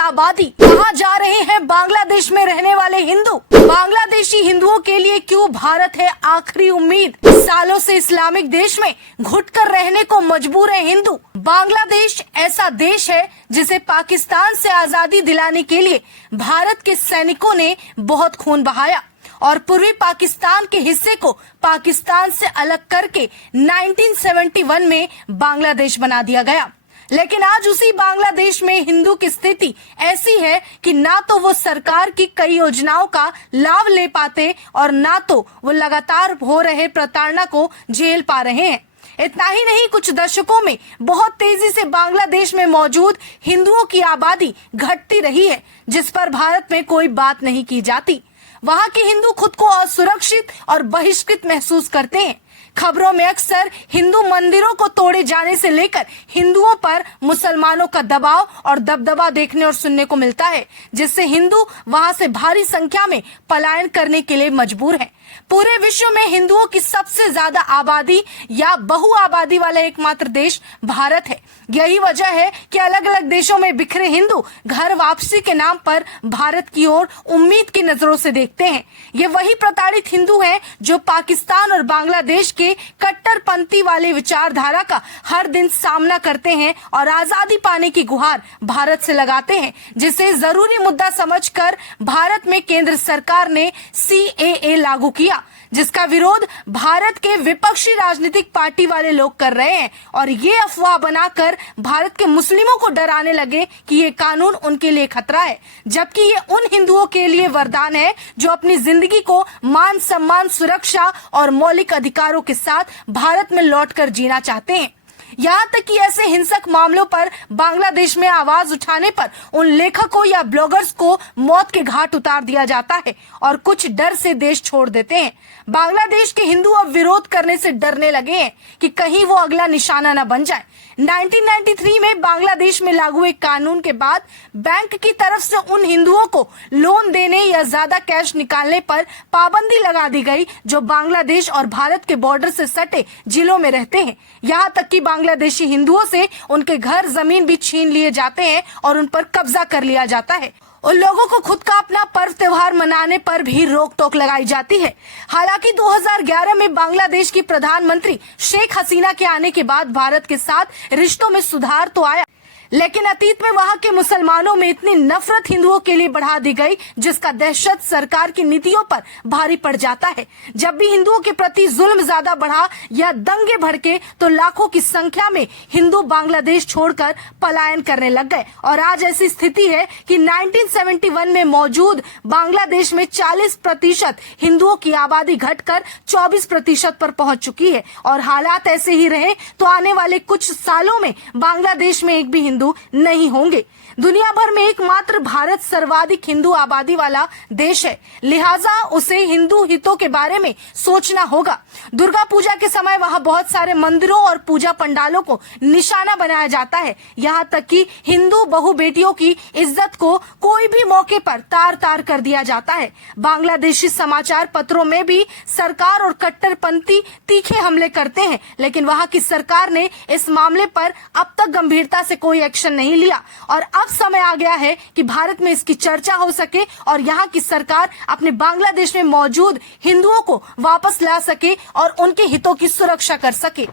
आबादी। कहाँ जा रहे हैं बांग्लादेश में रहने वाले हिंदू? बांग्लादेशी हिंदुओं के लिए क्यों भारत है आखिरी उम्मीद? सालों से इस्लामिक देश में घुटकर रहने को मजबूर है हिंदू। बांग्लादेश ऐसा देश है जिसे पाकिस्तान से आजादी दिलाने के लिए भारत के सैनिकों ने बहुत खून बहाया और पूर्वी पाकिस्तान के हिस्से को पाकिस्तान से अलग करके 1971 में बांग्लादेश बना दिया गया। लेकिन आज उसी बांग्लादेश में हिंदू की स्थिति ऐसी है कि ना तो वो सरकार की कई योजनाओं का लाभ ले पाते और ना तो वो लगातार हो रहे प्रताड़ना को झेल पा रहे हैं। इतना ही नहीं, कुछ दशकों में बहुत तेजी से बांग्लादेश में मौजूद हिंदुओं की आबादी घटती रही है, जिस पर भारत में कोई बात नहीं की जाती। वहाँ के हिंदू खुद को असुरक्षित और बहिष्कृत महसूस करते हैं। खबरों में अक्सर हिंदू मंदिरों को तोड़े जाने से लेकर हिंदुओं पर मुसलमानों का दबाव और दबदबा देखने और सुनने को मिलता है, जिससे हिंदू वहां से भारी संख्या में पलायन करने के लिए मजबूर हैं। पूरे विश्व में हिंदुओं की सबसे ज्यादा आबादी या बहु आबादी वाला एकमात्र देश भारत है। यही वजह है कि अलग अलग देशों में बिखरे हिंदू घर वापसी के नाम पर भारत की ओर उम्मीद की नजरों से देखते हैं। ये वही प्रताड़ित हिंदू हैं जो पाकिस्तान और बांग्लादेश के कट्टरपंथी वाले विचारधारा का हर दिन सामना करते हैं और आजादी पाने की गुहार भारत से लगाते हैं, जिसे जरूरी मुद्दा समझकर भारत में केंद्र सरकार ने CAA लागू किया, जिसका विरोध भारत के विपक्षी राजनीतिक पार्टी वाले लोग कर रहे हैं और ये अफवाह बनाकर भारत के मुस्लिमों को डराने लगे कि ये कानून उनके लिए खतरा है, जबकि ये उन हिंदुओं के लिए वरदान है जो अपनी जिंदगी को मान सम्मान, सुरक्षा और मौलिक अधिकारों के साथ भारत में लौटकर जीना चाहते हैं। यहाँ तक कि ऐसे हिंसक मामलों पर बांग्लादेश में आवाज उठाने पर उन लेखकों या ब्लॉगर्स को मौत के घाट उतार दिया जाता है और कुछ डर से देश छोड़ देते हैं। बांग्लादेश के हिंदू अब विरोध करने से डरने लगे हैं कि कहीं वो अगला निशाना न बन जाए। 1993 में बांग्लादेश में लागू एक कानून के बाद बैंक की तरफ से उन हिंदुओं को लोन देने या ज्यादा कैश निकालने पर पाबंदी लगा दी गई जो बांग्लादेश और भारत के बॉर्डर से सटे जिलों में रहते हैं। यहाँ तक कि बांग्लादेशी हिंदुओं से उनके घर जमीन भी छीन लिए जाते हैं और उन पर कब्जा कर लिया जाता है। उन लोगों को खुद का अपना पर्व त्योहार मनाने पर भी रोक टोक लगाई जाती है। हालांकि 2011 में बांग्लादेश की प्रधानमंत्री शेख हसीना के आने के बाद भारत के साथ रिश्तों में सुधार तो आया, लेकिन अतीत में वहां के मुसलमानों में इतनी नफरत हिंदुओं के लिए बढ़ा दी गई जिसका दहशत सरकार की नीतियों पर भारी पड़ जाता है। जब भी हिंदुओं के प्रति जुल्म ज्यादा बढ़ा या दंगे भड़के तो लाखों की संख्या में हिंदू बांग्लादेश छोड़कर पलायन करने लग गए और आज ऐसी स्थिति है कि 1971 में मौजूद बांग्लादेश में 40% हिंदुओं की आबादी घटकर 24% पर पहुंच चुकी है और हालात ऐसे ही रहे तो आने वाले कुछ सालों में बांग्लादेश में एक भी हिंदू नहीं होंगे। दुनिया भर में एकमात्र भारत सर्वाधिक हिंदू आबादी वाला देश है, लिहाजा उसे हिंदू हितों के बारे में सोचना होगा। दुर्गा पूजा के समय वहां बहुत सारे मंदिरों और पूजा पंडालों को निशाना बनाया जाता है। यहाँ तक कि हिंदू बहु बेटियों की इज्जत को कोई भी मौके पर तार तार कर दिया जाता है। बांग्लादेशी समाचार पत्रों में भी सरकार और कट्टरपंथी तीखे हमले करते हैं, लेकिन वहां की सरकार ने इस मामले पर अब तक गंभीरता से कोई एक्शन नहीं लिया और अब समय आ गया है कि भारत में इसकी चर्चा हो सके और यहाँ की सरकार अपने बांग्लादेश में मौजूद हिंदुओं को वापस ला सके और उनके हितों की सुरक्षा कर सके।